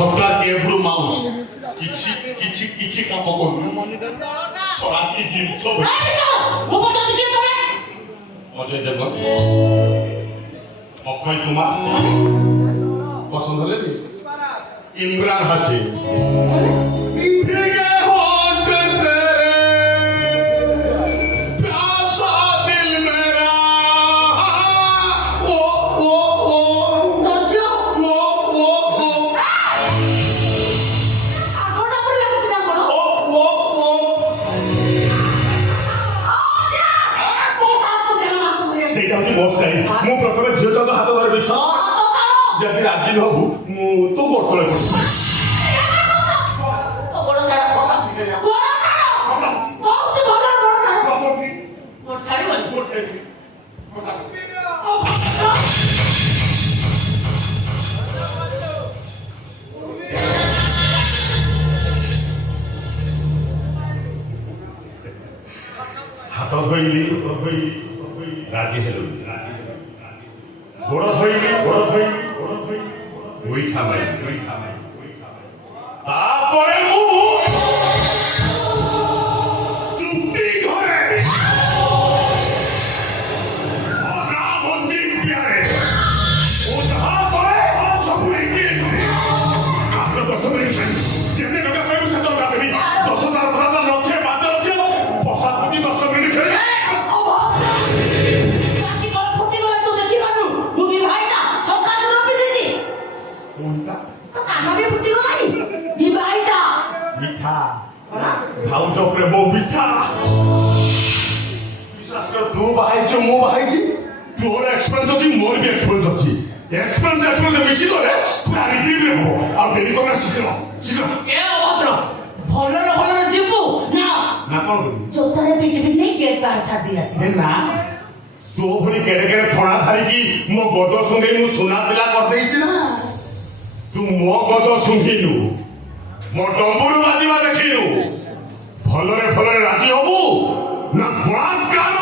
সরকার কেবল মাউস কিছু কিছু কিছু কাম করুন সরাকি জিনিস অজয় দেবগন অক্ষয় কুমার পছন্দ হলে ইমরান হাসিন ସେଇଟା ହଉଛି ମୋ ଷ୍ଟାଇଲ। ମୁଁ ପ୍ରଥମେ ଝିଅ ଚକ ହାତ ଧରିବି ଯଦି ରାଜି ହବୁ ମୁଁ ତୋ ଗୋଡ଼ ତଳେ ହାତ ଧୋଇଲି ରାଜି ହେଲୁ ଗୋଡ଼ ଧୋଇଲି ଗୋଇଠା ମାଇଲି ତାପରେ ମୁଁ ଚୁଟି ଧରେ ଅନାବନ୍ଦିତ ପ୍ୟାରେ ଓ ଯାହା କରେ ସବୁ ଏକି ଆପଣ 10 ମିନିଟ୍ ଯେତେ ଟଙ୍କା କହିବୁ ସେତେ ଟଙ୍କା ଦେବି 10,000 50,000 ଲକ୍ଷ 5 ଲକ୍ଷ ବସା ପ୍ରତି 10 ମିନିଟ୍ ଖେଳି মিঠা ভাউজ প্রেম মিঠা বিশ্বাস কর তু বাহাইছ মু বাহাইছি তোর এক্সপেরিয়েন্স ଅଛି ମୋର ବି ଏକ୍ସପେରିଏନ୍ସ ଅଛି ଏକ୍ସପେରିଏନ୍ସ ମିଶି ଗଲେ ପୁରା ରିପିଟ୍ରେ ହବ ଆଉ ଡେରି କର ଶୀଘ୍ର ଏ ଅଭଦ୍ର ଭଲରେ ଯିବୁ ନା କଣ କରିବି ଜୋତାରେ ପିଟି ନେଇ ଗେଟ୍ ବାହାର ଛାଡ଼ି ଦେଇ ଆସିବେ ନା ତୋ ଭଳି କେଡ଼େ କେଡ଼େ ଥଣା ଧରିକି ମୋ ଗଦ ଶୁଙ୍ଘେଇ ମୁଁ ସୁନା ପିଲା କରିଦେଇଛି ନା ତୁ ମୋ ଗଦ ଶୁଙ୍ଘିଲୁ ମୋ ଡମ୍ବୁରୁ ବାଜିବା ଦେଖିଲୁ ଭଲରେ ରାଜି ହବୁ ନା ବଳାତ୍କାର